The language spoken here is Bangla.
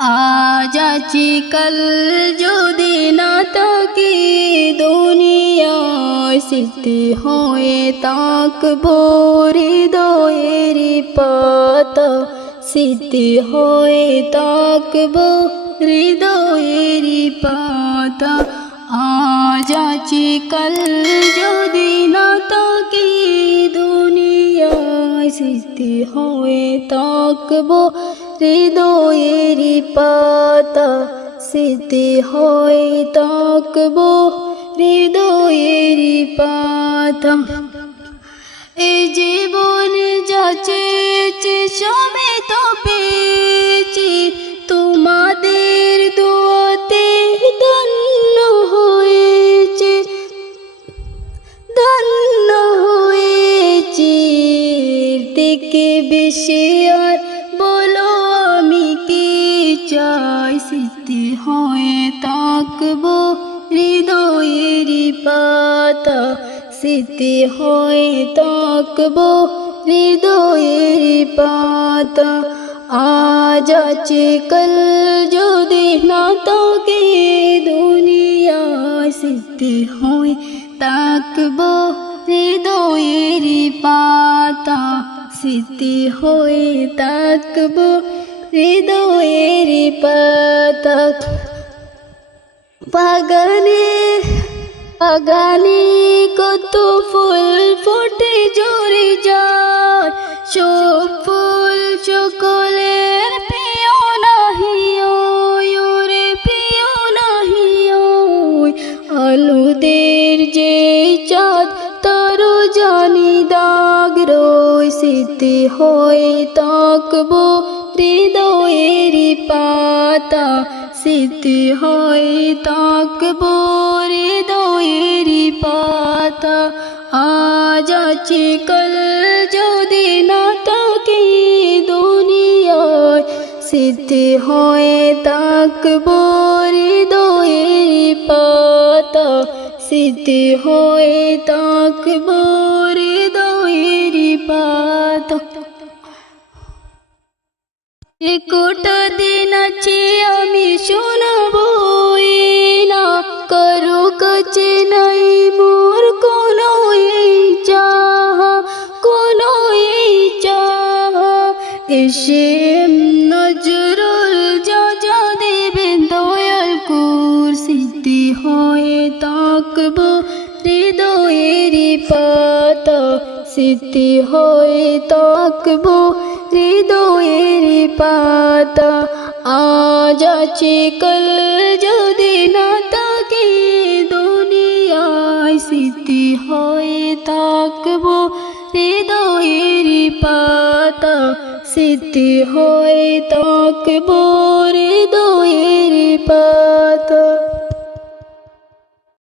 আজ আছি কাল যদি না থাকি দুনিয়ায় স্মৃতি হয়ে থাকবো হৃদয়ের পাতা স্মৃতি হয়ে থাকবো হৃদয়ের পাতা আজ আছি কাল যদি না থাকি দুনিয়ায় স্মৃতি হয়ে থাকবো হৃদয়ের পাতা স্মৃতি হয়ে থাকবো হৃদয়ের পাতা এই জীবন যা চেয়েছি সবই তো পেয়েছি তোমাদের দোয়াতে ধন্য হয়েছে ধন্য হয়েছি থেকে বেশি আর বলো আমি কি চাই স্মৃতি হয়ে থাকবো হৃদয়ের পাতা স্মৃতি হয়ে থাকবো হৃদয়ের পাতা আজ আছে কাল যদি না থাকে দুনিয়ায় স্মৃতি হয়ে থাকবো হৃদয়ের পাতা স্মৃতি হয়ে থাকবো হৃদয়ের পাতা বাগানে বাগানে কত ফুল ফোটে ঝরে যায় সব ফুল সকলের প্রিয় নাহি ওরে প্রিয় নাহি আলুদের যে চাঁদ তারও জানি দাগ রই স্মৃতি হয়ে থাকবো হৃদয়ের পাতা স্মৃতি হয়ে থাকবো হৃদয়ের পাতা আজ আছে কাল যদি না থাকি দুনিয়ায় স্মৃতি হয়ে থাকবো হৃদয়ের পাতা স্মৃতি হয়ে থাকবো হৃদয়ের পাতা একটা দিন আছে আমি শোনাবো না কারো কাছে নাই মোর কোনো এই চাহা কোনো এই চাহা এসে নজরুল যা দেবেন দয়াল কুর স্মৃতি হয়ে থাকবো হৃদয়ের পাতা স্মৃতি হয়ে থাকবো হৃদয়ের পাতা আজ আছে কাল যদি না থাকে দুনিয়ায় স্মৃতি হয়ে থাকবো হৃদয়ের পাতা স্মৃতি হয়ে থাকবো হৃদয়ের পাতা।